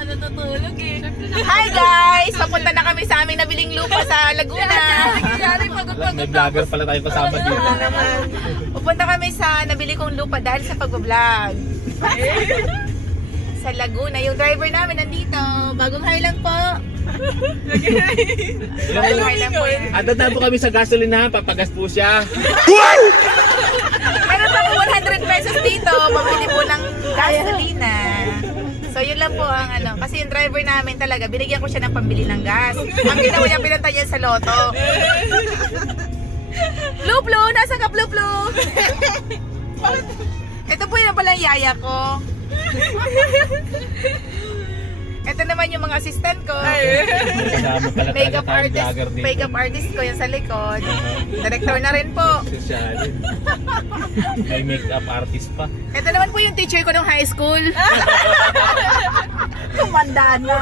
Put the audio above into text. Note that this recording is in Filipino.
ako natutulog eh. Hi guys! Papunta na kami sa aming nabiling lupa sa Laguna. Nangyari pagod-pagod May vlogger pala tayo kasama dito. Pupunta kami sa nabili kong lupa dahil sa pag-vlog. Sa Laguna. Yung driver namin nandito. Bagong hire lang po. Bagong hire lang po yan. Andad na po kami sa gasolinahan, papagas po siya. Meron pa po 100 pesos dito. Pabili po ng gasolina. So yun lang po ang ano. Kasi yung driver namin talaga, binigyan ko siya ng pambili ng gas. Ang ginawa niya, pinanta niya sa loto. Blue, nasa ka Blue? Ito po yun pala yung yaya ko. Ito naman yung mga assistant ko. Kasama pala Makeup tayo artist, vlogger dito. makeup artist ko yung sa likod. Director na rin po. Sosyalin. May makeup artist pa. Ito naman po yung teacher ko nung high school. Tumanda na.